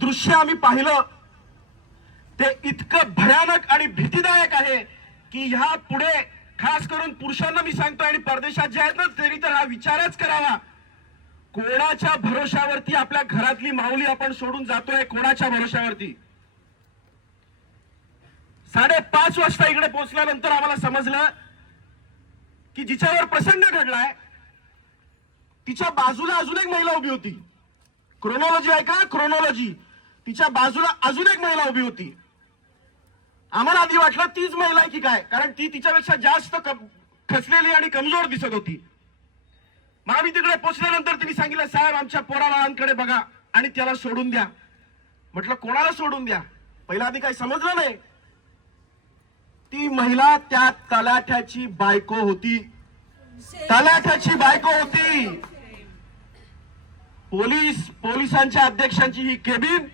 दृश्य आम्ही पाहिलं ते इतकं भयानक आणि भीतीदायक आहे की ह्या पुढे खास करून पुरुषांना मी सांगतो आणि परदेशात जे आहेत ना तरी तर हा विचारच करावा, कोणाच्या भरोशावरती आपल्या घरातली माऊली आपण सोडून जातोय, कोणाच्या भरोशावरती. 5:30 वाजता इकडे पोहोचल्यानंतर आम्हाला समजलं की जिच्यावर प्रसंग घडलाय तिच्या बाजूला अजून एक महिला उभी होती. क्रोनॉलॉजी आहे का, क्रोनॉलॉजी. तिच्या बाजूला अजून एक महिला उभी होती. आम्हाला आधी वाटलं तीच महिला आहे की काय, कारण ती तिच्यापेक्षा जास्त खचलेली आणि कमजोर दिसत होती. मग आम्ही तिकडे पोहोचल्यानंतर तिने सांगितलं, साहेब आमच्या पोराबाळांकडे बघा आणि त्याला सोडून द्या. म्हटलं कोणाला सोडून द्या, पहिला आधी काही समजलं नाही. ती महिला त्या तलाठ्याची बायको होती. तलाठ्याची बायको होती. पोलिसांच्या अध्यक्षांची ही केबिन